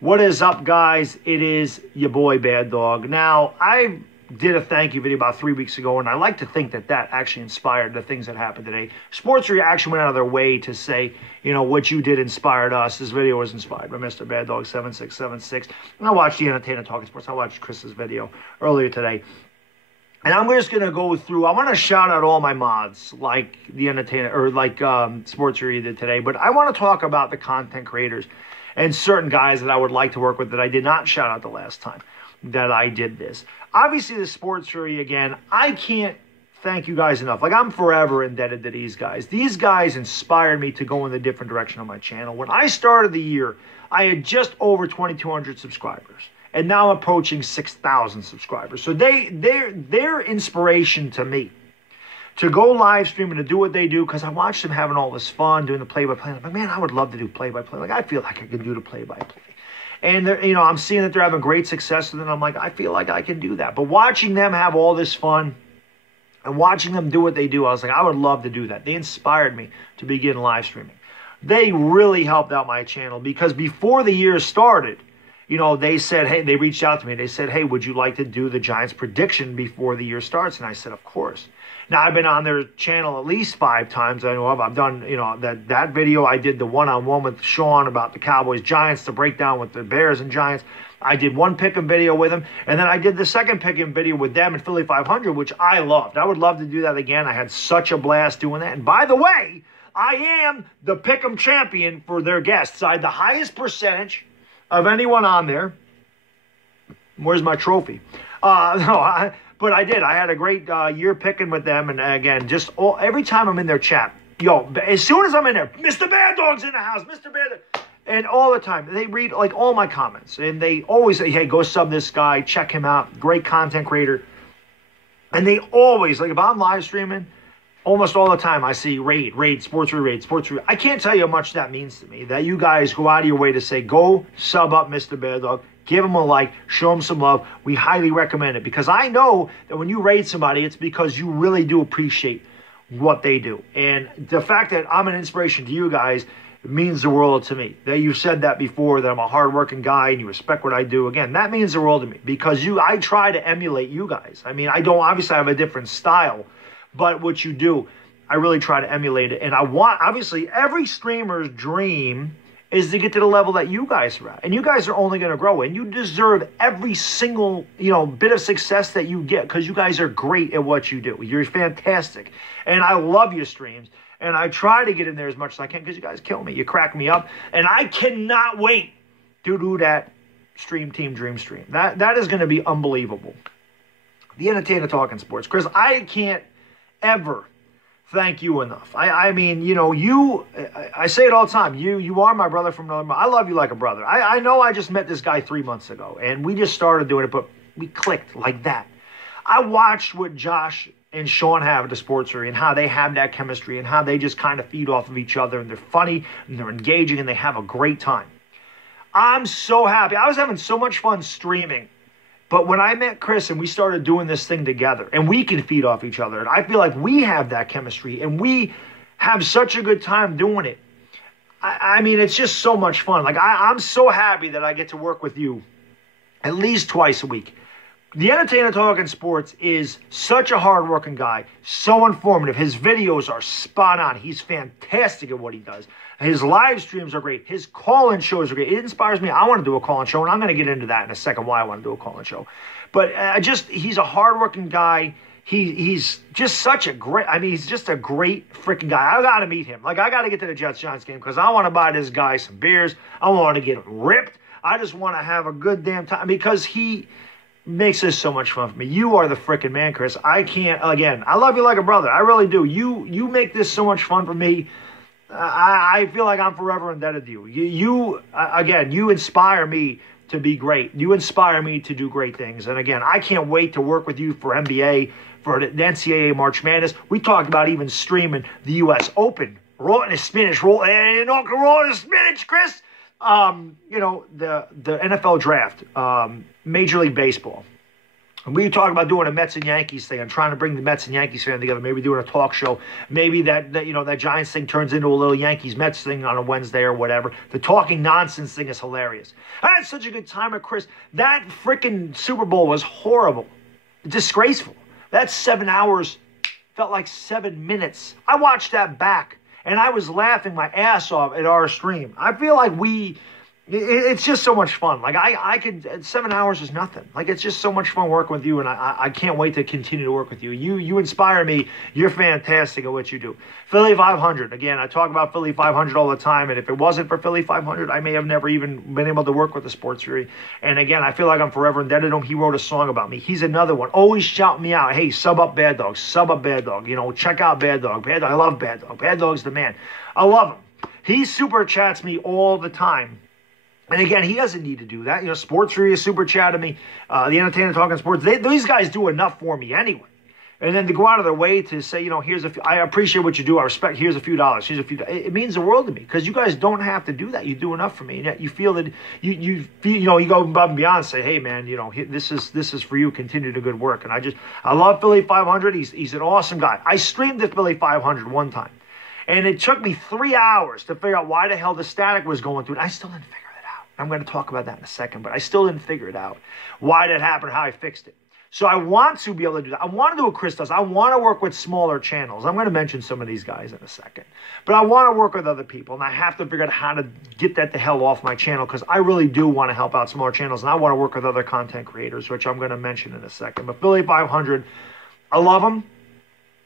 What is up, guys? It is your boy Bad Dog. Now, I did a thank you video about 3 weeks ago, and I like to think that that actually inspired the things that happened today. Sports Reaction went out of their way to say, you know, what you did inspired us. This video was inspired by Mr. Bad Dog 7676. And I watched the Entertainah Talking Sports. I watched Chris's video earlier today. And I'm just going to go through, I want to shout out all my mods, like the Entertainah, or like Sports Re did today. But I want to talk about the content creators and certain guys that I would like to work with that I did not shout out the last time that I did this. Obviously, the Sports Re, again, I can't thank you guys enough. Like, I'm forever indebted to these guys. These guys inspired me to go in the different direction on my channel. When I started the year, I had just over 2,200 subscribers. And now I'm approaching 6,000 subscribers. So they're inspiration to me to go live stream and to do what they do, because I watched them having all this fun doing the play-by-play. I'm like, man, I would love to do play-by-play. Like, I feel like I can do the play-by-play. And, you know, I'm seeing that they're having great success with it. And I'm like, I feel like I can do that. But watching them have all this fun and watching them do what they do, I was like, I would love to do that. They inspired me to begin live streaming. They really helped out my channel, because before the year started, you know, they said, hey, they reached out to me. They said, hey, would you like to do the Giants prediction before the year starts? And I said, of course. Now, I've been on their channel at least 5 times. I know I've done, you know, that video. I did the one-on-one with Sean about the Cowboys-Giants, the breakdown with the Bears and Giants. I did one pick-em video with him, and then I did the second pick-em video with them at Philly 500, which I loved. I would love to do that again. I had such a blast doing that. And by the way, I am the pick-em champion for their guests. I had the highest percentage of anyone on there. Where's my trophy? But I did. I had a great year picking with them. And again, just every time I'm in their chat, yo, as soon as I'm in there, Mr. Bad Dog's in the house, Mr. Bad Dog. And all the time, they read like all my comments. And they always say, hey, go sub this guy, check him out, great content creator. And they always, like if I'm live streaming, almost all the time I see raid, Sports Re. I can't tell you how much that means to me, that you guys go out of your way to say, go sub up Mr. Bad Dog. Give him a like, show him some love. We highly recommend it, because I know that when you raid somebody, it's because you really do appreciate what they do. And the fact that I'm an inspiration to you guys means the world to me. That you said that before, that I'm a hardworking guy and you respect what I do. Again, that means the world to me, because I try to emulate you guys. I mean, I don't obviously have a different style, but what you do, I really try to emulate it. And I want, obviously, every streamer's dream is to get to the level that you guys are at. And you guys are only going to grow. And you deserve every single, you know, bit of success that you get, because you guys are great at what you do. You're fantastic. And I love your streams. And I try to get in there as much as I can, because you guys kill me. You crack me up. And I cannot wait to do that Stream Team Dream stream. That is going to be unbelievable. The Entertainah Talking Sports. Chris, I can't ever thank you enough. I mean, you know, I say it all the time. You are my brother from another mother. I love you like a brother. I know I just met this guy 3 months ago, and we just started doing it, but we clicked like that. I watched what Josh and Sean have at the Sports Re, and how they have that chemistry, and how they just kind of feed off of each other, and they're funny, and they're engaging, and they have a great time. I'm so happy. I was having so much fun streaming. But when I met Chris and we started doing this thing together, and we can feed off each other, and I feel like we have that chemistry, and we have such a good time doing it. I mean, it's just so much fun. Like, I'm so happy that I get to work with you at least twice a week. The Entertainah Talking Sports is such a hard-working guy, so informative. His videos are spot on. He's fantastic at what he does. His live streams are great. His call-in shows are great. It inspires me. I want to do a call-in show, and I'm going to get into that in a second, why I want to do a call-in show. But he's a hard-working guy. He's just such a great, I mean, he's just a great freaking guy. I got to meet him. Like, I got to get to the Jets-Giants game, because I want to buy this guy some beers. I want to get ripped. I just want to have a good damn time, because he makes this so much fun for me. You are the freaking man, Chris. I can't, again, I love you like a brother. I really do. You make this so much fun for me. I feel like I'm forever indebted to you. Again, you inspire me to be great. You inspire me to do great things. And again, I can't wait to work with you for NBA, for the NCAA March Madness. We talked about even streaming the U.S. Open. Raw in the spinach, raw in the spinach, Chris. You know, the NFL draft, Major League Baseball. We talk about doing a Mets and Yankees thing. I'm trying to bring the Mets and Yankees fan together. Maybe doing a talk show. Maybe that Giants thing turns into a little Yankees Mets thing on a Wednesday or whatever. The talking nonsense thing is hilarious. I had such a good time with Chris. That freaking Super Bowl was horrible, disgraceful. That 7 hours felt like 7 minutes. I watched that back, and I was laughing my ass off at our stream. I feel like it's just so much fun. Like, I could, 7 hours is nothing. Like, it's just so much fun working with you, and I can't wait to continue to work with you. You inspire me. You're fantastic at what you do. Philly 500. Again, I talk about Philly 500 all the time, and if it wasn't for Philly 500, I may have never even been able to work with the Sports Fury. And again, I feel like I'm forever indebted to him. He wrote a song about me. He's another one. Always shout me out. Hey, sub up Bad Dog. Sub up Bad Dog. Check out Bad Dog. Bad Dog. I love Bad Dog. Bad Dog's the man. I love him. He super chats me all the time. And again, he doesn't need to do that. Sports Fury is super chatting me. The Entertainah Talking Sports. These guys do enough for me anyway. And then to go out of their way to say, here's a few, I appreciate what you do. I respect, here's a few dollars. Here's a few, it means the world to me, because you guys don't have to do that. You do enough for me. And yet you feel that you feel, you go above and beyond and say, hey man, this is for you. Continue the good work. And I love Philly 500. He's an awesome guy. I streamed at Philly 500 one time, and it took me 3 hours to figure out why the hell the static was going through. And I still didn't figure it out. I'm going to talk about that in a second, but I still didn't figure it out. Why that happened, how I fixed it. So I want to be able to do that. I want to do what Chris does. I want to work with smaller channels. I'm going to mention some of these guys in a second. But I want to work with other people, and I have to figure out how to get that the hell off my channel, because I really do want to help out smaller channels, and I want to work with other content creators, which I'm going to mention in a second. But Philly 500, I love him.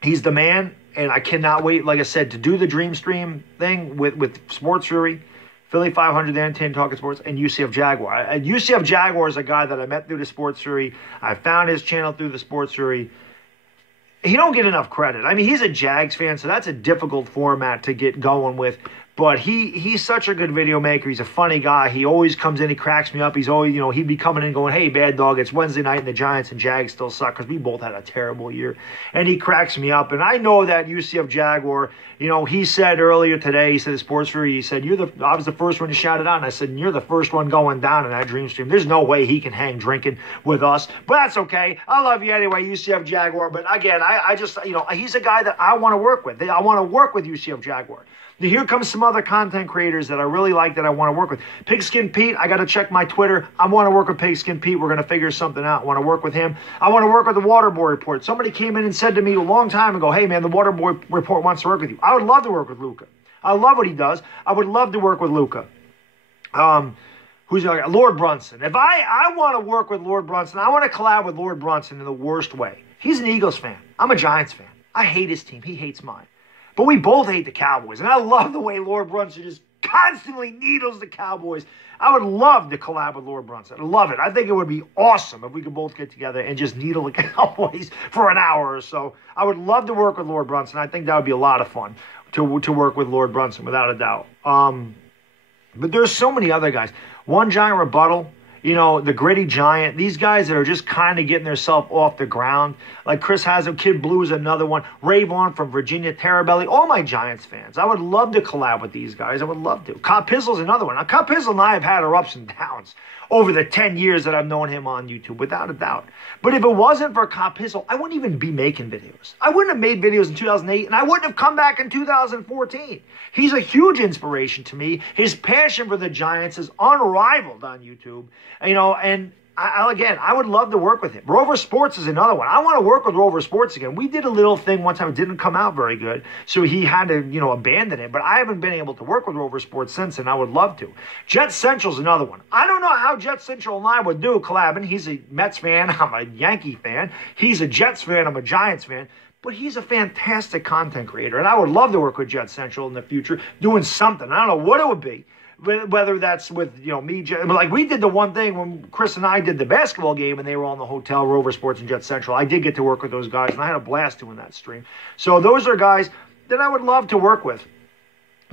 He's the man, and I cannot wait, like I said, to do the Dream Stream thing with Sports Fury, Philly 500, the Entertainah Talking Sports, and UCF Jaguar. UCF Jaguar is a guy that I met through the Sports Fury. I found his channel through the Sports Fury. He don't get enough credit. I mean, he's a Jags fan, so that's a difficult format to get going with. But he's such a good video maker. He's a funny guy. He always comes in. He cracks me up. He's always, he'd be coming in going, hey, Bad Dog, it's Wednesday night and the Giants and Jags still suck, because we both had a terrible year. And he cracks me up. And I know that UCF Jaguar, he said earlier today, he said, the Sports Fury, he said, I was the first one to shout it out. And I said, you're the first one going down in that Dream Stream. There's no way he can hang drinking with us. But that's okay. I love you anyway, UCF Jaguar. But again, I just, he's a guy that I want to work with. I want to work with UCF Jaguar. Here comes some other content creators that I really like that I want to work with. Pigskin Pete, I got to check my Twitter. I want to work with Pigskin Pete. We're going to figure something out. I want to work with him. I want to work with the Waterboy Report. Somebody came in and said to me a long time ago, hey, man, the Waterboy Report wants to work with you. I would love to work with Luca. I love what he does. I would love to work with Luca. Who's Lord Brunson. If I want to work with Lord Brunson, I want to collab with Lord Brunson in the worst way. He's an Eagles fan. I'm a Giants fan. I hate his team. He hates mine. But we both hate the Cowboys. And I love the way Lord Brunson just constantly needles the Cowboys. I would love to collab with Lord Brunson. I love it. I think it would be awesome if we could both get together and just needle the Cowboys for an hour or so. I would love to work with Lord Brunson. I think that would be a lot of fun to work with Lord Brunson, without a doubt. But there's so many other guys. One Giant Rebuttal. The Gritty Giant, these guys that are just kind of getting themselves off the ground. Like Chris Haslam, Kid Blue is another one. Rayvon from Virginia, TerrorBelly, all my Giants fans. I would love to collab with these guys. I would love to. Copizzle is another one. Now, Copizzle and I have had our ups and downs over the 10 years that I've known him on YouTube, without a doubt. But if it wasn't for Copizzle, I wouldn't even be making videos. I wouldn't have made videos in 2008, and I wouldn't have come back in 2014. He's a huge inspiration to me. His passion for the Giants is unrivaled on YouTube. And I would love to work with him. Rover Sports is another one. I want to work with Rover Sports again. We did a little thing one time. It didn't come out very good, so he had to, abandon it. But I haven't been able to work with Rover Sports since, and I would love to. Jet Central's another one. I don't know how Jet Central and I would do collabing. He's a Mets fan. I'm a Yankee fan. He's a Jets fan. I'm a Giants fan. But he's a fantastic content creator, and I would love to work with Jet Central in the future, doing something. I don't know what it would be. Whether that's with, me, like we did the one thing when Chris and I did the basketball game and they were on the hotel, Rover Sports and Jet Central. I did get to work with those guys, and I had a blast doing that stream. So those are guys that I would love to work with.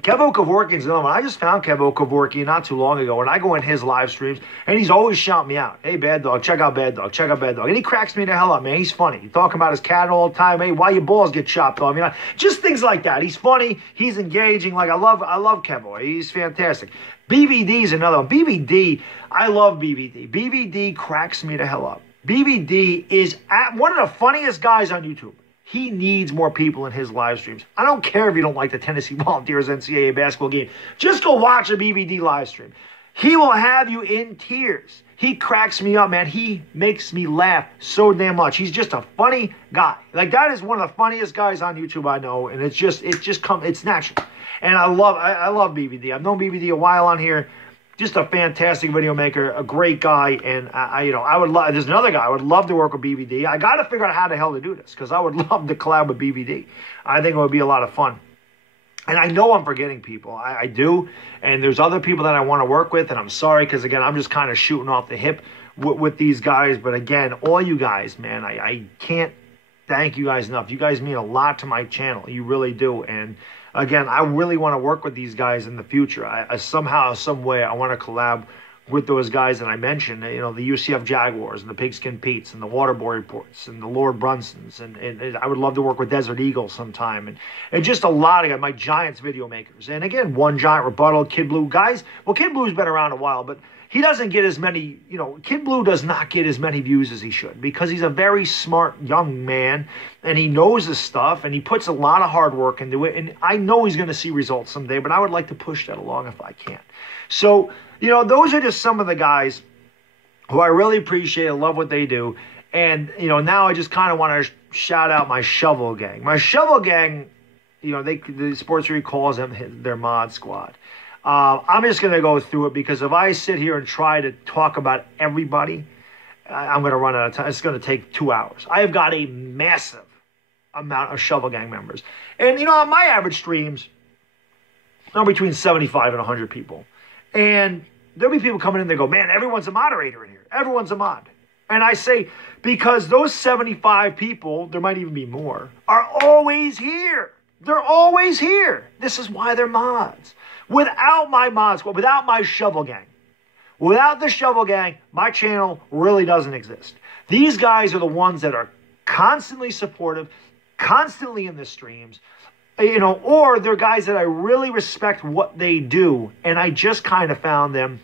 Kevo Kevorkian is another one. I just found Kevo Kevorkian not too long ago, and I go in his live streams, and he's always shouting me out. Hey, Bad Dog, check out Bad Dog, check out Bad Dog. And he cracks me the hell up, man. He's funny. He's talking about his cat all the time. Hey, why your balls get chopped off? Just things like that. He's funny. He's engaging. Like, I love Kevo. He's fantastic. BBD is another one. BBD, I love BBD. BBD cracks me the hell up. BVD is one of the funniest guys on YouTube. He needs more people in his live streams. I don't care if you don't like the Tennessee Volunteers NCAA basketball game. Just go watch a BVD live stream. He will have you in tears. He cracks me up, man. He makes me laugh so damn much. He's just a funny guy. Like, that is one of the funniest guys on YouTube I know, and it's natural. And I love BVD. I've known BVD a while on here. Just a fantastic video maker, a great guy, and I would love. There's another guy I would love to work with BVD. I got to figure out how the hell to do this because I would love to collab with BVD. I think it would be a lot of fun. And I know I'm forgetting people. I do. And there's other people that I want to work with. And I'm sorry because, again, I'm just kind of shooting off the hip with these guys. But, again, all you guys, man, I can't thank you guys enough. You guys mean a lot to my channel. You really do. And, again, I really want to work with these guys in the future. I somehow, some way, I want to collab with those guys that I mentioned, the UCF Jaguars and the Pigskin Petes and the Waterboy Reports and the Lord Brunsons. And I would love to work with Desert Eagle sometime. And just a lot of my Giants video makers. And again, one Giant Rebuttal, Kid Blue. Guys, well, Kid Blue's been around a while, but he doesn't get as many, Kid Blue does not get as many views as he should because he's a very smart young man and he knows his stuff and he puts a lot of hard work into it. And I know he's going to see results someday, but I would like to push that along if I can. So, those are just some of the guys who I really appreciate and love what they do. And, now I just kind of want to shout out my Shovel Gang. My Shovel Gang, the Sports Re calls them their mod squad. I'm just going to go through it because if I sit here and try to talk about everybody, I'm going to run out of time. It's going to take 2 hours. I have got a massive amount of Shovel Gang members. And, on my average streams, I'm between 75 and 100 people. And there'll be people coming in, they go, man, everyone's a moderator in here. Everyone's a mod. And I say, because those 75 people, there might even be more, are always here. They're always here. This is why they're mods. Without my mod squad, without my Shovel Gang, without the Shovel Gang, my channel really doesn't exist. These guys are the ones that are constantly supportive, constantly in the streams, or they're guys that I really respect what they do. And I just kind of found them,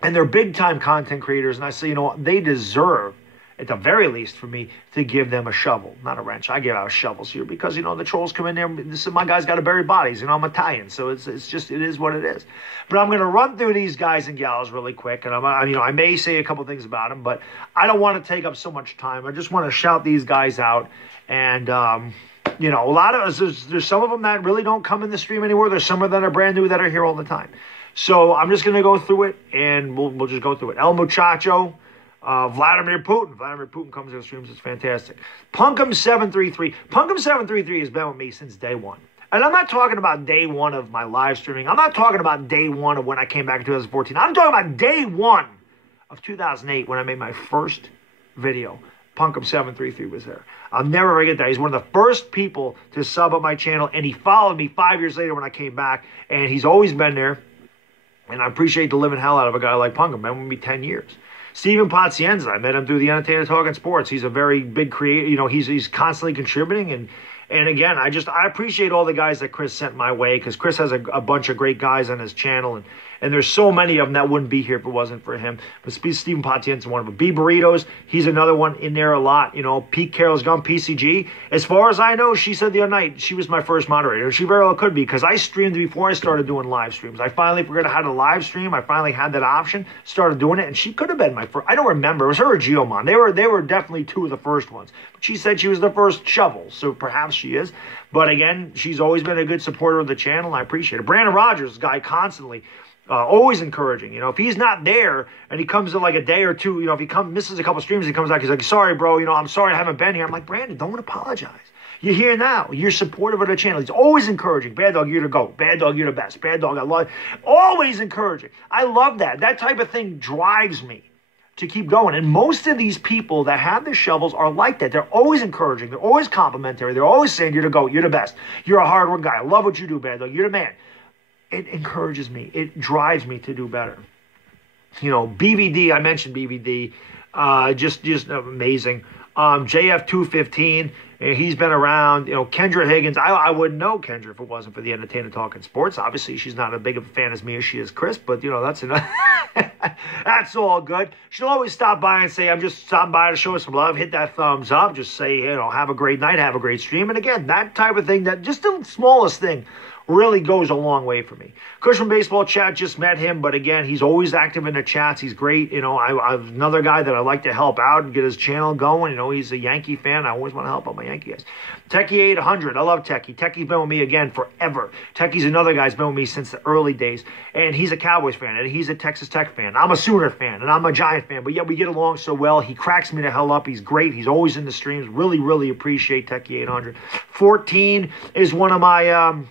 and they're big-time content creators. And I say, they deserve, at the very least for me, to give them a shovel, not a wrench. I give out shovels here because, the trolls come in there. My guy's got to bury bodies. I'm Italian, so it is what it is. But I'm going to run through these guys and gals really quick. And I may say a couple things about them, but I don't want to take up so much time. I just want to shout these guys out. And, a lot of us, there's some of them that really don't come in the stream anymore. There's some of them that are brand new that are here all the time. So I'm just going to go through it, and we'll just go through it. El Muchacho, Vladimir Putin. Vladimir Putin comes to the streams. It's fantastic. Punkum733. Punkum733 has been with me since day one. And I'm not talking about day one of my live streaming. I'm not talking about day one of when I came back in 2014. I'm talking about day one of 2008 when I made my first video. Punkum733 was there. I'll never forget that. He's one of the first people to sub up my channel, and he followed me 5 years later when I came back, and he's always been there. And I appreciate the living hell out of a guy like Punkum. Been with me 10 years. Steven Pacienza, I met him through the Entertainah Talking Sports. He's a very big creator. He's constantly contributing. And again, I appreciate all the guys that Chris sent my way because Chris has a bunch of great guys on his channel. And there's so many of them that wouldn't be here if it wasn't for him. But Steven Pacienza is one of them. B Burritos, he's another one in there a lot. Pete Carroll's Gun, PCG. As far as I know, she said the other night she was my first moderator. She very well could be because I streamed before I started doing live streams. I finally figured out how to live stream. I finally had that option, started doing it, and she could have been my first. I don't remember. It was her or Geomon. They were definitely two of the first ones. But she said she was the first shovel, so perhaps she is. But again, she's always been a good supporter of the channel, and I appreciate it. Brandon Rogers, guy constantly. Always encouraging. If he's not there and he comes in like a day or two, if he misses a couple streams, he comes back, he's like, sorry, bro, I'm sorry I haven't been here. I'm like, Brandon, don't apologize. You're here now. You're supportive of the channel. He's always encouraging. Bad Dog, you're the GOAT. Bad Dog, you're the best. Bad Dog, I love you. Always encouraging. I love that. That type of thing drives me to keep going. And most of these people that have the shovels are like that. They're always encouraging. They're always complimentary. They're always saying, you're the GOAT. You're the best. You're a hard work guy. I love what you do, Bad Dog. You're the man. It encourages me. It drives me to do better. BVD, I mentioned BVD, just amazing. JF215, He's been around. Kendra Higgins. I wouldn't know Kendra if it wasn't for the Entertainah Talking Sports. Obviously, she's not as big of a fan as me as she is Chris, but, that's enough. That's all good. She'll always stop by and say, I'm just stopping by to show us some love. Hit that thumbs up. Just say, have a great night. Have a great stream. And again, that type of thing, that just the smallest thing really goes a long way for me. Cushman Baseball Chat, just met him, but again, he's always active in the chats. He's great. I'm another guy that I like to help out and get his channel going. He's a Yankee fan. I always want to help out my Yankee guys. Techie800, I love Techie. Techie's been with me again forever. Techie's another guy who's been with me since the early days, and he's a Cowboys fan, and he's a Texas Tech fan. I'm a Sooner fan, and I'm a Giant fan, but yet we get along so well. He cracks me the hell up. He's great. He's always in the streams. Really, really appreciate Techie800. 14 is one of my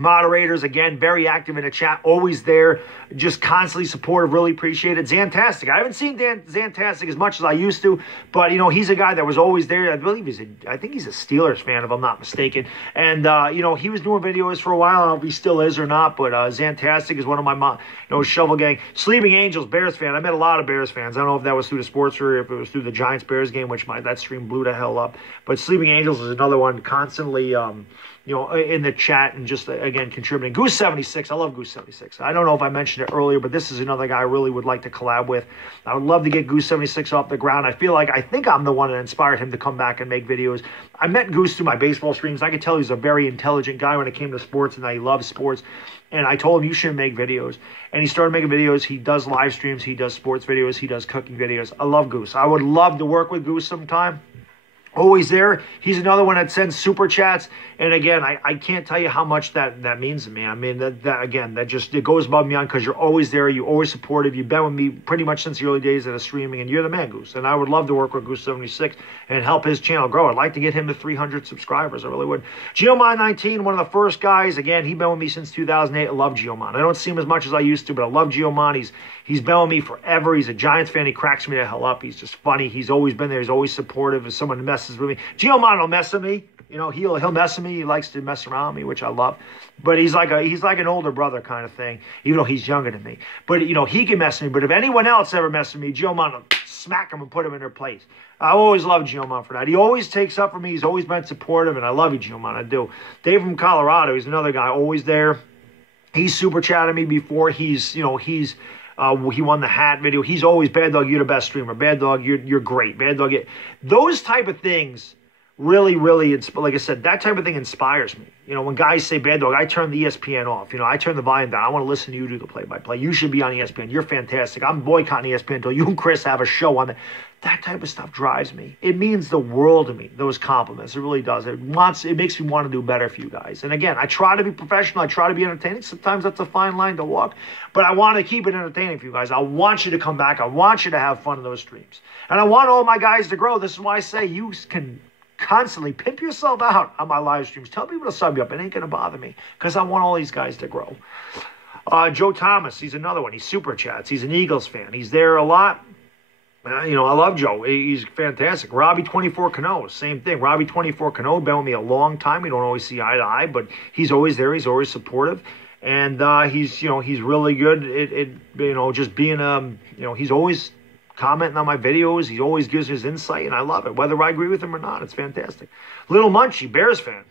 moderators, again, very active in the chat, always there, just constantly supportive, really appreciate it. Zantastic. I haven't seen Zantastic as much as I used to, but, he's a guy that was always there. I think he's a Steelers fan, if I'm not mistaken. And, he was doing videos for a while. I don't know if he still is or not, but Zantastic is one of my, Shovel Gang. Sleeping Angels, Bears fan. I met a lot of Bears fans. I don't know if that was through the sports or if it was through the Giants-Bears game, which that stream blew the hell up. But Sleeping Angels is another one constantly, in the chat and just, again, contributing. Goose76, I love Goose76. I don't know if I mentioned it earlier, but this is another guy I really would like to collab with. I would love to get Goose76 off the ground. I think I'm the one that inspired him to come back and make videos. I met Goose through my baseball streams. I could tell he's a very intelligent guy when it came to sports and that he loves sports. And I told him, you should make videos. And he started making videos. He does live streams. He does sports videos. He does cooking videos. I love Goose. I would love to work with Goose sometime. Always there. He's another one that sends super chats. And again, I can't tell you how much that means to me. I mean, it goes above and beyond because you're always there. You're always supportive. You've been with me pretty much since the early days of the streaming, and you're the man, Goose. And I would love to work with Goose76 and help his channel grow. I'd like to get him to 300 subscribers. I really would. Geomon19, one of the first guys. Again, he's been with me since 2008. I love Geomon. I don't see him as much as I used to, but I love Geomon. He's been with me forever. He's a Giants fan. He cracks me the hell up. He's just funny. He's always been there. He's always supportive. If someone messes with me, Geomon will mess with me. He'll mess with me. He likes to mess around with me, which I love. But he's like an older brother kind of thing, even though he's younger than me. But he can mess with me. But if anyone else ever messes with me, Geomon will smack him and put him in their place. I always love Geomon for that. He always takes up for me. He's always been supportive, and I love you, Geomon. I do. Dave from Colorado. He's another guy always there. He's super chatted me before. He won the hat video. He's always, Bad Dog, you're the best streamer. Bad Dog, you're great. Bad Dog, those type of things really, like I said, that type of thing inspires me. When guys say, Bad Dog, I turn the ESPN off. I turn the volume down. I want to listen to you do the play-by-play. You should be on ESPN. You're fantastic. I'm boycotting ESPN until you and Chris have a show on it. That type of stuff drives me. It means the world to me, those compliments. It really does. It makes me want to do better for you guys. And again, I try to be professional. I try to be entertaining. Sometimes that's a fine line to walk. But I want to keep it entertaining for you guys. I want you to come back. I want you to have fun in those streams. And I want all my guys to grow. This is why I say you can constantly pimp yourself out on my live streams. Tell people to sub you up. It ain't going to bother me because I want all these guys to grow. Joe Thomas, he's another one. He's super chats. He's an Eagles fan. He's there a lot. I love Joe. He's fantastic. Robbie24 Cano, same thing. Robbie24 Cano, been with me a long time. We don't always see eye to eye, but he's always there. He's always supportive. And he's really good at just being, he's always commenting on my videos. He always gives his insight, and I love it. Whether I agree with him or not, it's fantastic. Little Munchie, Bears fan.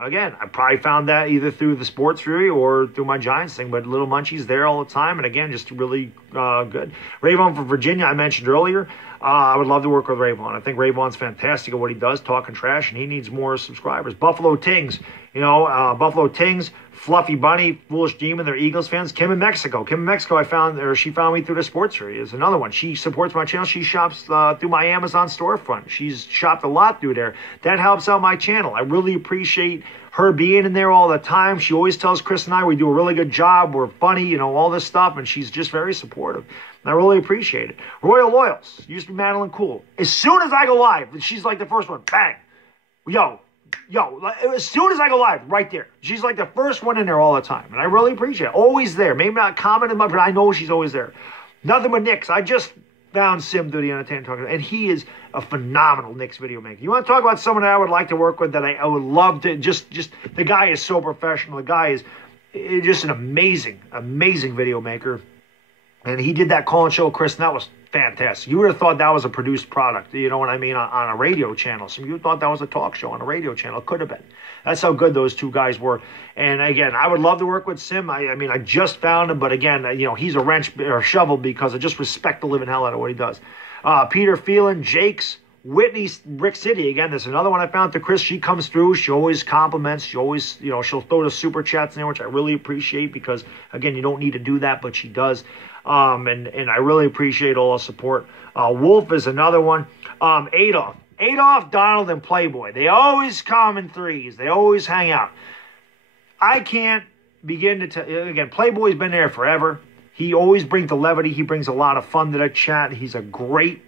Again, I probably found that either through the Sports Fury or through my Giants thing, but Little Munchie's there all the time, and again, just really good. Rayvon from Virginia, I mentioned earlier. I would love to work with Rayvon. I think Rayvon's fantastic at what he does, talking trash, and he needs more subscribers. Buffalo Tings, Buffalo Tings, Fluffy Bunny, Foolish Demon, they're Eagles fans. Kim in Mexico, she found me through the Sports Fury. Is another one. She supports my channel. She shops through my Amazon storefront. She's shopped a lot through there. That helps out my channel. I really appreciate her being in there all the time. She always tells Chris and I we do a really good job. We're funny, all this stuff, and she's just very supportive. And I really appreciate it. Royal Loyals, used to be Madeline Cool. As soon as I go live, she's like the first one. Bang. Yo, as soon as I go live, right there. She's like the first one in there all the time. And I really appreciate it. Always there. Maybe not commenting much, but I know she's always there. NothingButKnicks. I just found Sim through the Entertainah Talking, and he is a phenomenal Knicks video maker. You want to talk about someone that I would like to work with, that I would love to, just the guy is so professional. The guy is just an amazing video maker. And he did that call-in show with Chris, and that was fantastic. You would have thought that was a produced product, you know what I mean, on a radio channel. So you thought that was a talk show on a radio channel. It could have been. That's how good those two guys were. And again, I would love to work with Sim. I mean, I just found him, but again, you know, he's a wrench or a shovel because I just respect the living hell out of what he does. Peter Phelan, Jakes, Whitney, Rick City. Again, there's another one I found to Chris. She comes through. She always compliments. She always, you know, she'll throw the super chats in there, which I really appreciate because, again, you don't need to do that, but she does. And I really appreciate all the support. Wolf is another one. Adolf, Donald, and Playboy. They always come in threes. They always hang out. I can't begin to tell. Again, Playboy's been there forever. He always brings the levity. He brings a lot of fun to the chat. He's a great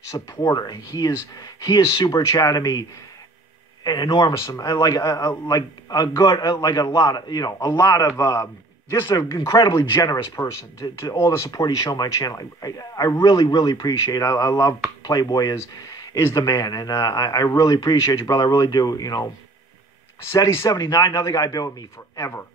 supporter. He is super chatting me an enormous amount, like a lot of just an incredibly generous person to all the support he's shown my channel. I really, really appreciate it. I love Playboy is the man, and I really appreciate you, brother. I really do. You know, SETI79, another guy been with me forever.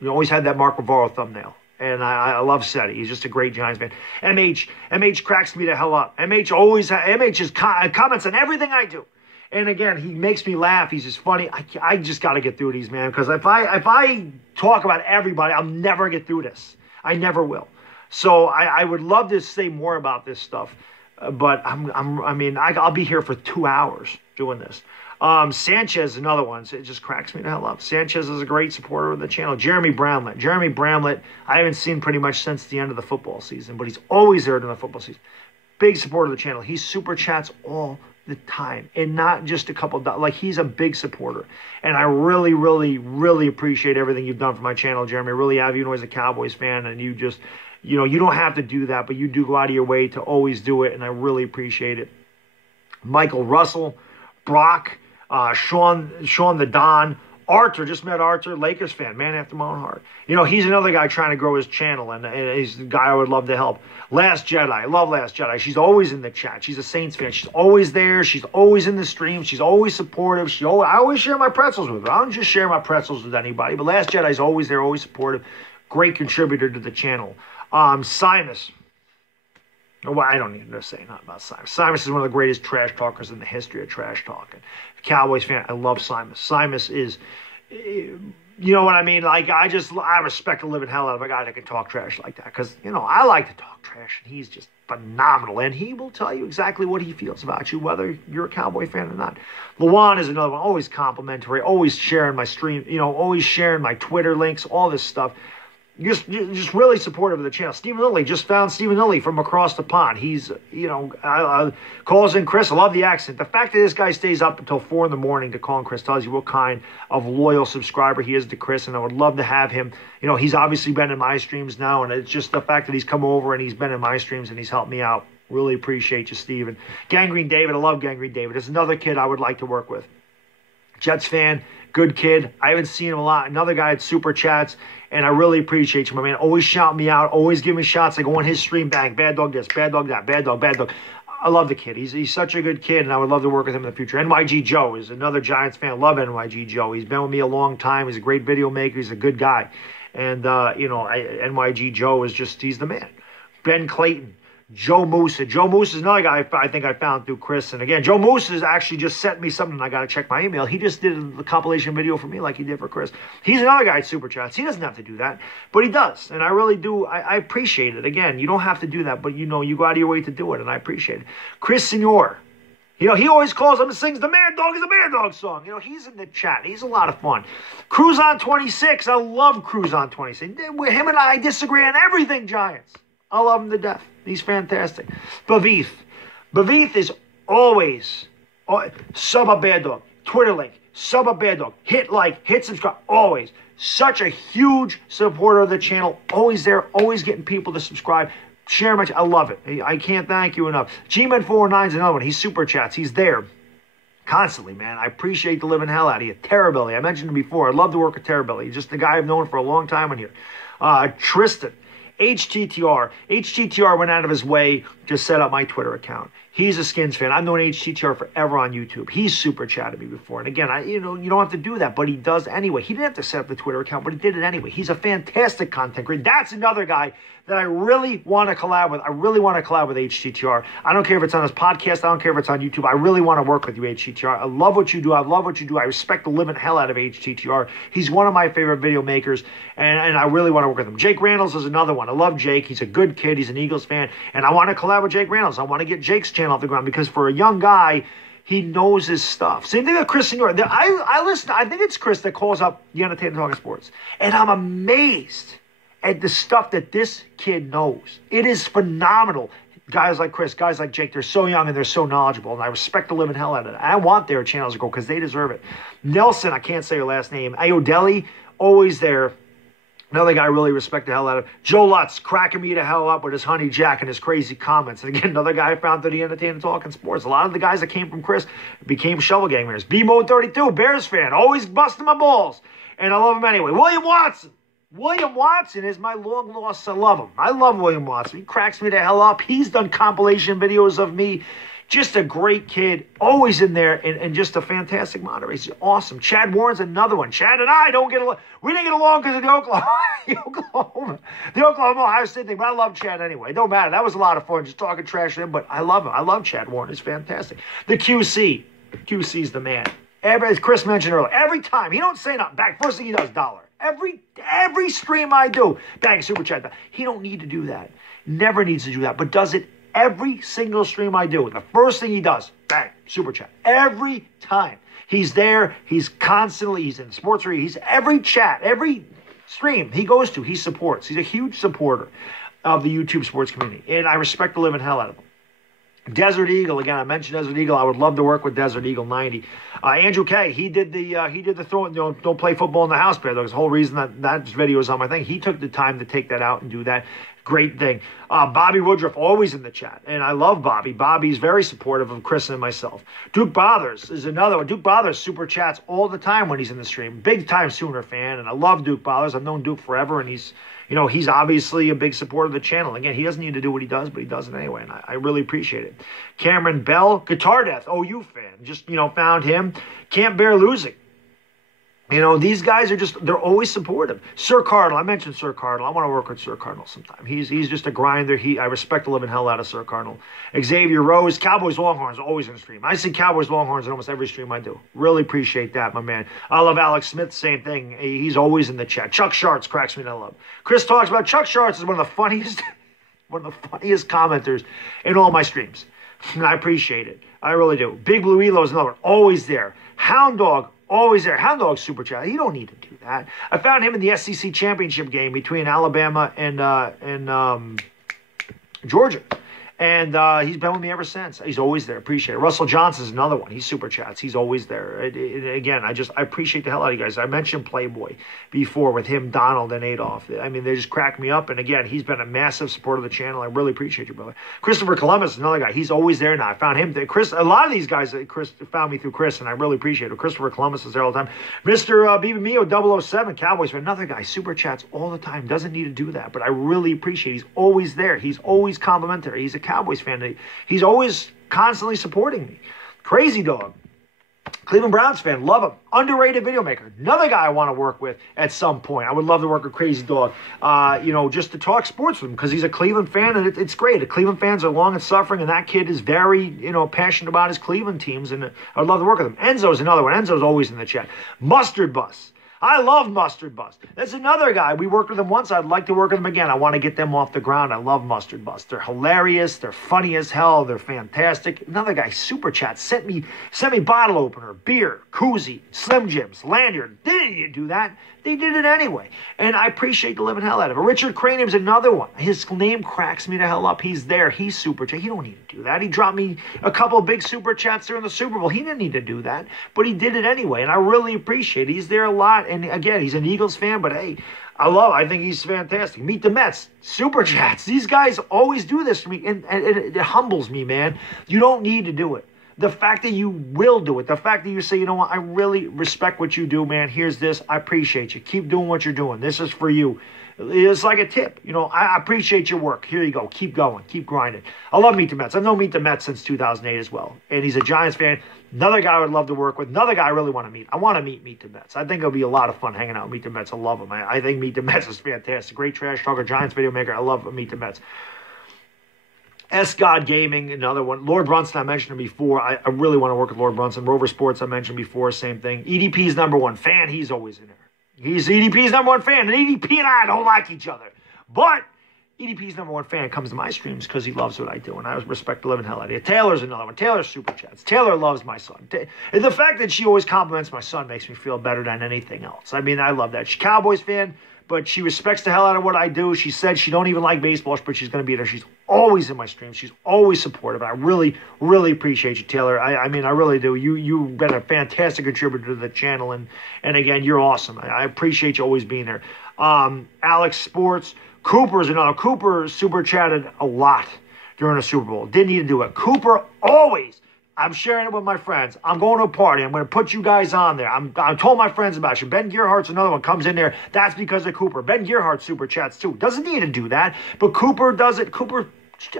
You always had that Mark Rivaro thumbnail. And I love SETI. He's just a great Giants fan. MH cracks me the hell up. MH just comments on everything I do. And again, he makes me laugh. He's just funny. I just got to get through these, man. Because if I talk about everybody, I'll never get through this. I never will. So I would love to say more about this stuff. But I'll be here for 2 hours doing this. Sanchez, another one. So it just cracks me the hell up. Sanchez is a great supporter of the channel. Jeremy Bramlett, I haven't seen pretty much since the end of the football season, but he's always there during the football season. Big supporter of the channel. He super chats all the time, and not just a couple. Like, he's a big supporter, and I really, really, really appreciate everything you've done for my channel, Jeremy. I really have. You know, as a Cowboys fan, and you just, you know, you don't have to do that, but you do go out of your way to always do it, and I really appreciate it. Michael Russell, Brock. Sean the Don, Artur, just met Artur, Lakers fan, man after my own heart. You know, he's another guy trying to grow his channel, and he's the guy I would love to help. Last Jedi, I love Last Jedi. She's always in the chat. She's a Saints fan. She's always there. She's always in the stream. She's always supportive. I always share my pretzels with her. I don't just share my pretzels with anybody, but Last Jedi's always there, always supportive. Great contributor to the channel. Simus. Well, I don't need to say nothing about Simus. Simus is one of the greatest trash talkers in the history of trash talking. Cowboys fan, I love Simus. Simus is, you know what I mean? Like, I respect the living hell out of a guy that can talk trash like that. Because, you know, I like to talk trash, and he's just phenomenal. And he will tell you exactly what he feels about you, whether you're a Cowboy fan or not. Luan is another one, always complimentary, always sharing my stream, you know, always sharing my Twitter links, all this stuff. Just really supportive of the channel. Stephen Lilly, just found Stephen Lilly from across the pond. He's, you know, calls in Chris. I love the accent. The fact that this guy stays up until 4 in the morning to call in Chris tells you what kind of loyal subscriber he is to Chris, and I would love to have him. You know, he's obviously been in my streams now, and it's just the fact that he's come over and he's been in my streams and he's helped me out. Really appreciate you, Stephen. GangGreenDavid, I love GangGreenDavid. There's another kid I would like to work with. Jets fan, good kid. I haven't seen him a lot. Another guy at Super Chats. And I really appreciate you, my man. Always shout me out. Always give me shots. I go on his stream, bang, bad dog this, bad dog that, bad dog, bad dog. I love the kid. He's such a good kid, and I would love to work with him in the future. NYGJoe is another Giants fan. Love NYGJoe. He's been with me a long time. He's a great video maker. He's a good guy. And, you know, NYGJoe is just, he's the man. Ben Clayton. Joe Moose. Joe Moose is another guy I think I found through Chris. And again, Joe Moose has actually just sent me something. I got to check my email. He just did a compilation video for me like he did for Chris. He's another guy at Super Chats. He doesn't have to do that, but he does. And I really do. I appreciate it. Again, you don't have to do that, but you know, you go out of your way to do it, and I appreciate it. Chris Senor. You know, he always calls him and sings the Mad Dog is a Mad Dog song. You know, he's in the chat. He's a lot of fun. Cruz on 26. I love Cruz on 26. Him and I disagree on everything Giants. I love him to death. He's fantastic. Bavith is always sub a Bad Dog. Twitter link. Sub a Bad Dog. Hit like. Hit subscribe. Always. Such a huge supporter of the channel. Always there. Always getting people to subscribe. Share much. I love it. I can't thank you enough. Gman409 is another one. He's Super Chats. He's there constantly, man. I appreciate the living hell out of you. TerrorBelly. I mentioned him before. I'd love to work with TerrorBelly. He's just the guy I've known for a long time on here. Tristan. HTTR went out of his way to set up my Twitter account. He's a Skins fan. I've known HTTR forever on YouTube. He's super chatted me before. And again, you don't have to do that, but he does anyway. He didn't have to set up the Twitter account, but he did it anyway. He's a fantastic content creator. That's another guy that I really want to collab with. I really want to collab with HTTR. I don't care if it's on his podcast. I don't care if it's on YouTube. I really want to work with you, HTTR. I love what you do. I love what you do. I respect the living hell out of HTTR. He's one of my favorite video makers, and I really want to work with him. Jake Rannels is another one. I love Jake. He's a good kid. He's an Eagles fan, and I want to collab with Jake Rannels. I want to get Jake's channel off the ground because for a young guy, he knows his stuff. Same thing with Chris Senor. I listen. I think it's Chris that calls up the Entertainah Talking Sports, and I'm amazed at the stuff that this kid knows. It is phenomenal. Guys like Chris, guys like Jake, they're so young and they're so knowledgeable, and I respect the living hell out of it. I want their channels to go because they deserve it. Nelson, I can't say your last name. Ayodeli, always there. Another guy I really respect the hell out of. Joe Lutz, cracking me the hell up with his honey jack and his crazy comments. And again, another guy I found through the Entertainah Talking Sports. A lot of the guys that came from Chris became Shovel Gang members. B-Mode32, Bears fan, always busting my balls. And I love him anyway. William Watson. William Watson is my long lost. I love him. I love William Watson. He cracks me the hell up. He's done compilation videos of me. Just a great kid, always in there, and just a fantastic moderator. He's awesome. Chad Warren's another one. Chad and I don't get along. We didn't get along because of the Oklahoma Ohio State thing, but I love Chad anyway. It don't matter. That was a lot of fun, just talking trash to him, but I love him. I love Chad Warren. He's fantastic. The QC. QC's the man. As Chris mentioned earlier, every time, he don't say nothing back. First thing he does, dollar. Every stream I do, bang, super chat. He don't need to do that. Never needs to do that, but does it every single stream I do. The first thing he does, bang, super chat. Every time. He's there. He's constantly, he's in sports radio. He's every chat, every stream he goes to, he supports. He's a huge supporter of the YouTube sports community, and I respect the living hell out of him. Desert Eagle, again, I mentioned Desert Eagle. I would love to work with Desert Eagle 90. Andrew K, he did the throw, don't play football in the house bear. That's the whole reason that video is on my thing. He took the time to take that out and do that. Great thing. Bobby Woodruff, always in the chat. And I love Bobby. Bobby's very supportive of Chris and myself. Duke Bothers is another one. Duke Bothers super chats all the time when he's in the stream. Big time Sooner fan. And I love Duke Bothers. I've known Duke forever. And he's obviously a big supporter of the channel. Again, he doesn't need to do what he does, but he does it anyway. And I really appreciate it. Cameron Bell, Guitar Death, OU fan. Just, found him. Can't bear losing. These guys are they're always supportive. Sir Cardinal, I mentioned Sir Cardinal. I want to work with Sir Cardinal sometime. He's just a grinder. I respect the living hell out of Sir Cardinal. Xavier Rose, Cowboys Longhorns, always in the stream. I see Cowboys Longhorns in almost every stream I do. Really appreciate that, my man. I love Alex Smith, same thing. He's always in the chat. Chuck Sharts cracks me the hell up. Chris talks about Chuck Sharts is one of the funniest commenters in all my streams. And I appreciate it. I really do. Big Blue Elo is another one. Always there. Hound Dog, always there. Hound Dog super chat. You don't need to do that. I found him in the SEC championship game between Alabama and Georgia. And he's been with me ever since. He's always there. Appreciate it. Russell Johnson's another one. He's super chats. He's always there. Again, I appreciate the hell out of you guys. I mentioned Playboy before with him, Donald, and Adolf. I mean, they just crack me up. And again, he's been a massive supporter of the channel. I really appreciate you, brother. Christopher Columbus, another guy. He's always there now. I found him. A lot of these guys, Chris found me through Chris, and I really appreciate it. Christopher Columbus is there all the time. Mr. Biba Mio 007, Cowboys, another guy, super chats all the time. Doesn't need to do that, but I really appreciate it. He's always there. He's always complimentary. He's a Cowboys fan. He's always constantly supporting me. Crazy Dog, Cleveland Browns fan, love him. Underrated video maker. Another guy I want to work with at some point. I would love to work with Crazy Dog, just to talk sports with him because he's a Cleveland fan, and it's great. The Cleveland fans are long and suffering, and that kid is very, passionate about his Cleveland teams, and I would love to work with him. Enzo's another one. Enzo's always in the chat. MustardBus. I love MustardBus. That's another guy. We worked with him once. I'd like to work with him again. I want to get them off the ground. I love MustardBus. They're hilarious. They're funny as hell. They're fantastic. Another guy, super chat, sent me bottle opener, beer, koozie, Slim Jims, lanyard. They didn't do that. They did it anyway. And I appreciate the living hell out of it. Richard Cranium's another one. His name cracks me the hell up. He's there. He's super chat. He don't need to do that. He dropped me a couple of big super chats during the Super Bowl. He didn't need to do that, but he did it anyway. And I really appreciate it. He's there a lot. And again, he's an Eagles fan, but hey, I think he's fantastic. MeetDaMets, super chats. These guys always do this to me, and it humbles me, man. You don't need to do it. the fact that you will do it, the fact that you say, you know what, I really respect what you do, man. Here's this. I appreciate you. Keep doing what you're doing. This is for you. It's like a tip. You know, I appreciate your work. Here you go. Keep going. Keep grinding. I love MeetDaMets. I've known MeetDaMets since 2008 as well. And he's a Giants fan. Another guy I would love to work with. Another guy I really want to meet. I want to meet MeetDaMets. I think it'll be a lot of fun hanging out with MeetDaMets. I love him. I think MeetDaMets is fantastic. Great trash talker, Giants video maker. I love MeetDaMets. S-God Gaming, another one. Lord Brunson, I mentioned him before. I really want to work with Lord Brunson. Rover Sports, I mentioned before, same thing. EDP's #1 fan. He's always in there. He's EDP's #1 fan. And EDP and I don't like each other. But EDP's #1 fan comes to my streams because he loves what I do. And I respect the living hell out of it. Taylor's another one. Taylor super chats. Taylor loves my son. And the fact that she always compliments my son makes me feel better than anything else. I mean, I love that. She's a Cowboys fan, but she respects the hell out of what I do. She said she don't even like baseball, but she's going to be there. She's always in my streams. She's always supportive. I really, really appreciate you, Taylor. I mean, I really do. You've been a fantastic contributor to the channel, and again, you're awesome. I appreciate you always being there. Alex Sports. Cooper's another. Cooper super chatted a lot during the Super Bowl. Didn't need to do it. Cooper always. I'm sharing it with my friends. I'm going to a party. I'm going to put you guys on there. I told my friends about you. Ben Gearhart's another one. Comes in there. That's because of Cooper. Ben Gearhart super chats too. Doesn't need to do that, but Cooper does it. Cooper,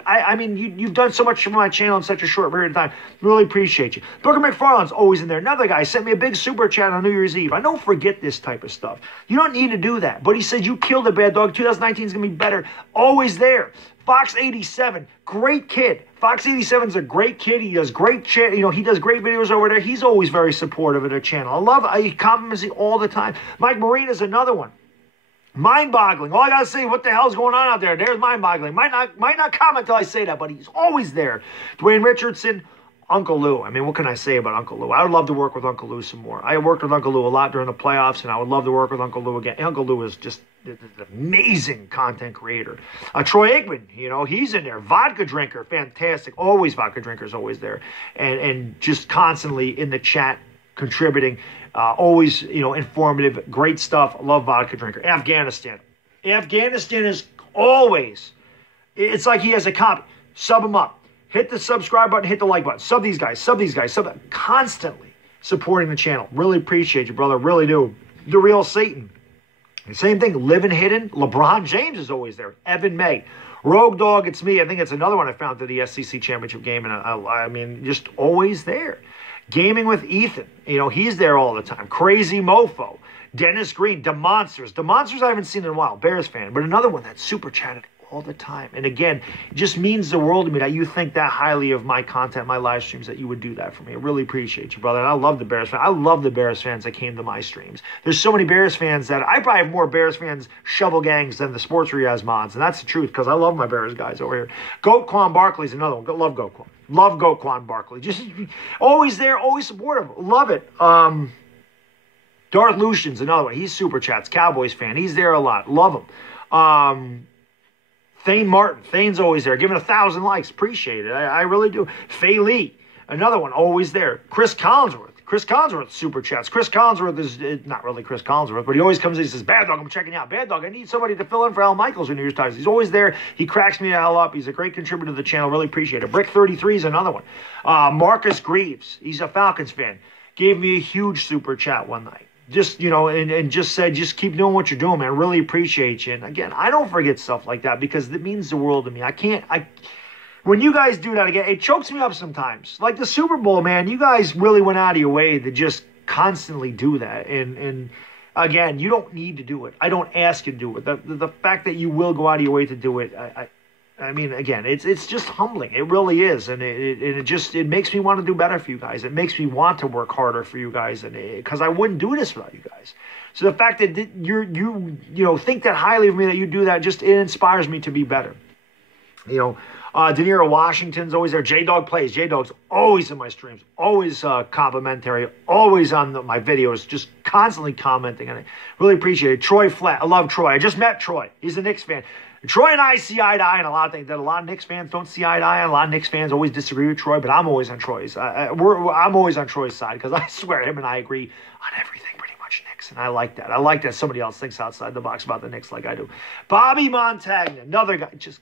I mean, you've done so much for my channel in such a short period of time. Really appreciate you. Booker McFarland's always in there. Another guy sent me a big super chat on New Year's Eve. I don't forget this type of stuff. You don't need to do that. But he said, you killed it, bad dog. 2019 is going to be better. Always there. Fox87, great kid. Fox87 is a great kid. He does great shit. You know, he does great videos over there. He's always very supportive of the channel. I love it. He compliments me all the time. Mike Marina's another one. Mind-boggling. All I gotta say, what the hell's going on out there? There's mind-boggling. Might not comment till I say that, but he's always there. Dwayne Richardson, Uncle Lou. I mean, what can I say about Uncle Lou? I would love to work with Uncle Lou some more. I worked with Uncle Lou a lot during the playoffs, and I would love to work with Uncle Lou again. Uncle Lou is just an amazing content creator. Troy Aikman, you know, he's in there. Vodka drinker, fantastic. Always vodka drinker is always there. And just constantly in the chat contributing. Always, you know, informative, great stuff. Love vodka drinker. Afghanistan. Afghanistan is always, it's like he has a copy. Sub him up. Hit the subscribe button, hit the like button. Sub these guys, sub these guys, sub them. Constantly supporting the channel. Really appreciate you, brother. Really do. The Real Satan. Same thing. Living Hidden. LeBron James is always there. Evan May. Rogue Dog, it's me. I think it's another one I found through the SEC championship game. And I mean, just always there. Gaming with Ethan. You know, he's there all the time. Crazy Mofo. Dennis Green. DeMonsters. DeMonsters I haven't seen in a while. Bears fan. But another one that's super chatted all the time. And again, it just means the world to me that you think that highly of my content, my live streams, that you would do that for me. I really appreciate you, brother. And I love the Bears fans. I love the Bears fans that came to my streams. There's so many Bears fans that I probably have more Bears fans, shovel gangs, than the Sports Riaz mods. And that's the truth, because I love my Bears guys over here. Goat Quan Barkley's another one. Love Goat Quan. Love Goat Quan Barkley. Just always there, always supportive. Love it. Darth Lucian's another one. He's super chats. Cowboys fan. He's there a lot. Love him. Thane Martin. Thane's always there. Giving 1,000 likes. Appreciate it. I really do. Faye Lee. Another one. Always there. Chris Collinsworth. Chris Collinsworth super chats. Chris Collinsworth is not really Chris Collinsworth, but he always comes in and says, Bad Dog, I'm checking you out. Bad Dog, I need somebody to fill in for Al Michaels in New Year's times. He's always there. He cracks me the hell up. He's a great contributor to the channel. Really appreciate it. Brick33 is another one. Marcus Greaves. He's a Falcons fan. Gave me a huge super chat one night. Just, you know, and just said, just keep doing what you're doing, man. Really appreciate you. And again, I don't forget stuff like that because it means the world to me. When you guys do that again, it chokes me up sometimes. Like the Super Bowl, man, you guys really went out of your way to just constantly do that. And again, you don't need to do it. I don't ask you to do it. The fact that you will go out of your way to do it, I mean, again, it's just humbling. It really is, and it makes me want to do better for you guys. It makes me want to work harder for you guys, and because I wouldn't do this without you guys. So the fact that you know think that highly of me, that you do that, just it inspires me to be better. You know, De Niro Washington's always there. J-Dog plays. J-Dog's always in my streams, always complimentary, always on my videos, just constantly commenting on it. Really appreciate it. Troy Flatt. I love Troy. I just met Troy. He's a Knicks fan. Troy and I see eye to eye on a lot of things that a lot of Knicks fans don't see eye to eye on. A lot of Knicks fans always disagree with Troy, but I'm always on Troy's. I'm always on Troy's side because I swear him and I agree on everything pretty much Knicks, and I like that. I like that somebody else thinks outside the box about the Knicks like I do. Bobby Montagna, another guy, just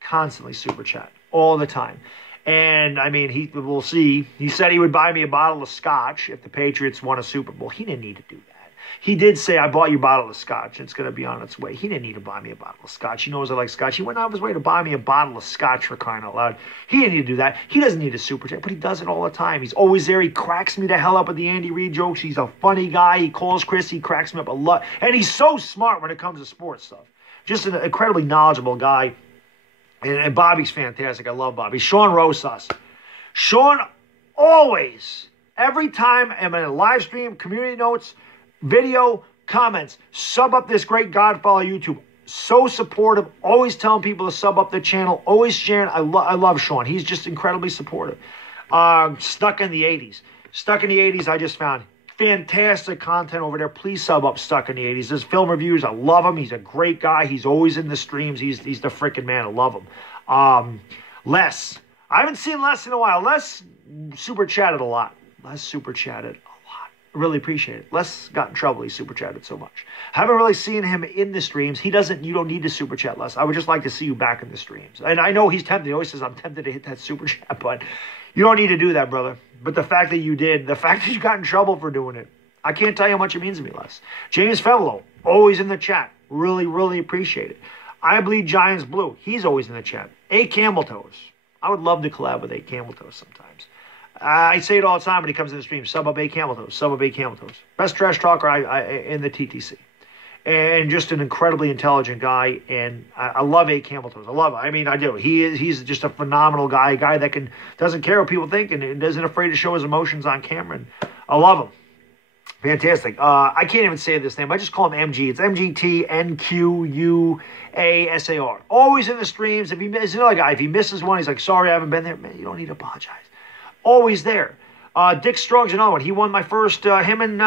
constantly super chat all the time. And, I mean, we'll see. He said he would buy me a bottle of scotch if the Patriots won a Super Bowl. He didn't need to do that. He did say, I bought you a bottle of scotch. It's going to be on its way. He didn't need to buy me a bottle of scotch. He knows I like scotch. He went out of his way to buy me a bottle of scotch, for crying out loud. He didn't need to do that. He doesn't need a super chat, but he does it all the time. He's always there. He cracks me the hell up with the Andy Reid jokes. He's a funny guy. He calls Chris. He cracks me up a lot. And he's so smart when it comes to sports stuff. Just an incredibly knowledgeable guy. And Bobby's fantastic. I love Bobby. Sean Rosas. Sean always, every time I'm in a live stream, community notes, video, comments, sub up this great Godfather YouTube. So supportive, always telling people to sub up the channel, always sharing. I love Sean. He's just incredibly supportive. Stuck in the 80s. Stuck in the 80s, I just found fantastic content over there. Please sub up Stuck in the 80s. There's film reviews. I love him. He's a great guy. He's always in the streams. He's the freaking man. I love him. Les. I haven't seen Les in a while. Les super chatted a lot. Les super chatted. Really appreciate it. Les got in trouble. He super chatted so much. Haven't really seen him in the streams. You don't need to super chat, Les. I would just like to see you back in the streams. And I know he's tempted. He always says, I'm tempted to hit that super chat, but you don't need to do that, brother. But the fact that you did, the fact that you got in trouble for doing it, I can't tell you how much it means to me, Les. James Fevelo, always in the chat. Really, really appreciate it. I Bleed Giants Blue. He's always in the chat. A Camel Toes. I would love to collab with A Camel Toes sometimes. I say it all the time when he comes in the stream. Sub up A Camel Toes. Sub up A Camel Toes. Best trash talker in the TTC. And just an incredibly intelligent guy. And I love A Camel Toes. I love him. I mean, I do. He's just a phenomenal guy. A guy that doesn't care what people think and isn't afraid to show his emotions on camera. And I love him. Fantastic. I can't even say this name. I just call him MG. It's MGTNQUASAR. Always in the streams. If he's another guy. If he misses one, he's like, sorry, I haven't been there. Man, you don't need to apologize. Always there. Dick Strong's another one. He won my first, him and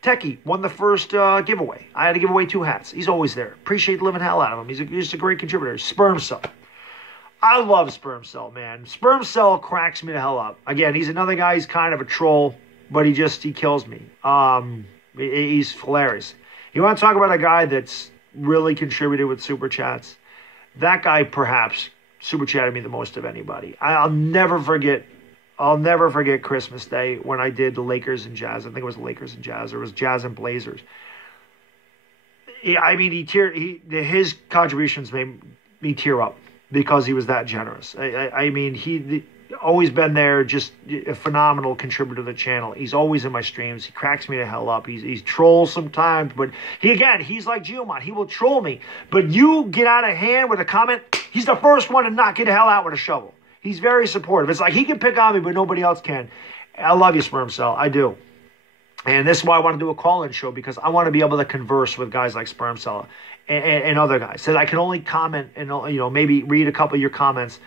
Techie won the first giveaway. I had to give away 2 hats. He's always there. Appreciate the living hell out of him. He's just a great contributor. Sperm Cell. I love Sperm Cell, man. Sperm Cell cracks me the hell up. Again, he's another guy. He's kind of a troll, but he kills me. He's hilarious. You want to talk about a guy that's really contributed with Super Chats? That guy perhaps Super Chatted me the most of anybody. I'll never forget Christmas Day when I did the Lakers and Jazz. I think it was the Lakers and Jazz. Or it was Jazz and Blazers. I mean, his contributions made me tear up because he was that generous. I mean, he always been there, just a phenomenal contributor to the channel. He's always in my streams. He cracks me the hell up. He's trolls sometimes, but he's like Geomon. He will troll me. But you get out of hand with a comment, he's the first one to knock you the hell out with a shovel. He's very supportive. It's like he can pick on me, but nobody else can. I love you, Sperm Cell. I do. And this is why I want to do a call-in show, because I want to be able to converse with guys like Sperm Cell and other guys. So I can only comment and maybe read a couple of your comments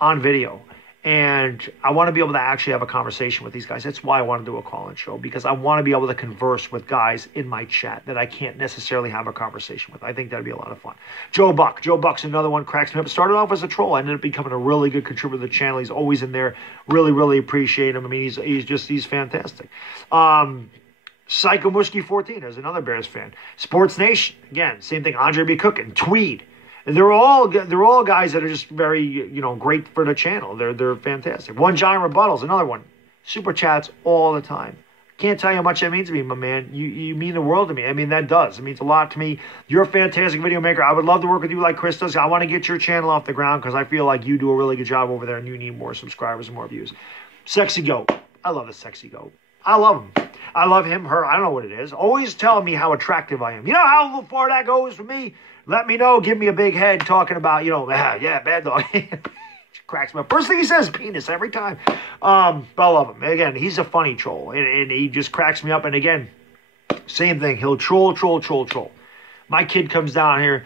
on video. And I want to be able to actually have a conversation with these guys. That's why I want to do a call-in show, because I want to be able to converse with guys in my chat that I can't necessarily have a conversation with. I think that'd be a lot of fun. Joe Buck's another one, cracks me up. Started off as a troll, ended up becoming a really good contributor to the channel. He's always in there. Really, really appreciate him. I mean, he's fantastic. Psycho Mushki 14 is another Bears fan. Sports Nation, again, same thing. Andre B. Cookin, Tweed. They're all guys that are just very, great for the channel. They're fantastic. One Giant Rebuttal is another one. Super chats all the time. Can't tell you how much that means to me, my man. You mean the world to me. I mean, that does. It means a lot to me. You're a fantastic video maker. I would love to work with you like Chris does. I want to get your channel off the ground because I feel like you do a really good job over there and you need more subscribers and more views. Sexy Goat. I love the Sexy Goat. I love him. I love him, her. I don't know what it is. Always telling me how attractive I am. You know how far that goes for me? Let me know. Give me a big head talking about, yeah, bad dog. Cracks me up. First thing he says, penis, every time. But I love him. Again, he's a funny troll, and he just cracks me up. And again, same thing. He'll troll. My kid comes down here.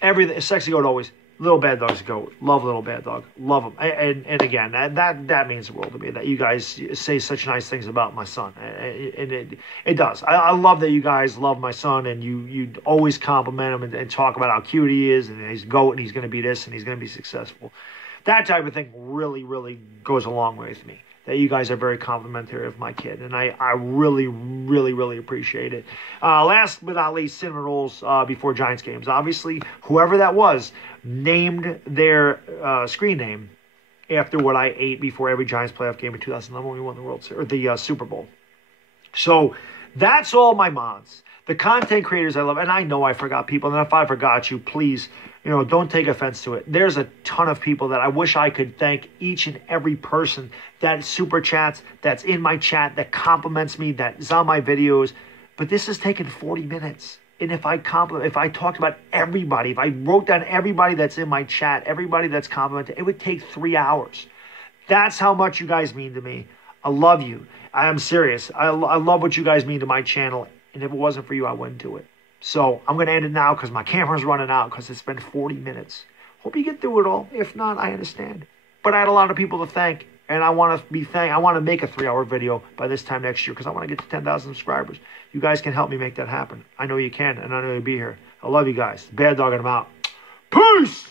Everything. Sexy Goat always. Little Bad Dog's a goat. Love Little Bad Dog. Love him. And again, that means the world to me, that you guys say such nice things about my son. And it does. I love that you guys love my son, and you always compliment him and talk about how cute he is, and he's a goat, and he's going to be this, and he's going to be successful. That type of thing really, really goes a long way with me. That you guys are very complimentary of my kid, and I really, really, really appreciate it. Last but not least, Cinnamon Rolls before Giants games. Obviously, whoever that was named their screen name after what I ate before every Giants playoff game in 2011 when we won the World Series, or the Super Bowl. So that's all my mods. The content creators I love, and I know I forgot people, and if I forgot you, please, don't take offense to it. There's a ton of people that I wish I could thank, each and every person that super chats, that's in my chat, that compliments me, that is on my videos. But this has taken 40 minutes. And if I talked about everybody, if I wrote down everybody that's in my chat, everybody that's commented, it would take 3 hours. That's how much you guys mean to me. I love you. I am serious. I love what you guys mean to my channel. And if it wasn't for you, I wouldn't do it. So I'm going to end it now because my camera's running out because it's been 40 minutes. Hope you get through it all. If not, I understand. But I had a lot of people to thank. And I want to make a 3-hour video by this time next year because I want to get to 10,000 subscribers. You guys can help me make that happen. I know you can, and I know you'll be here. I love you guys. Bad dog, and I'm out. Peace!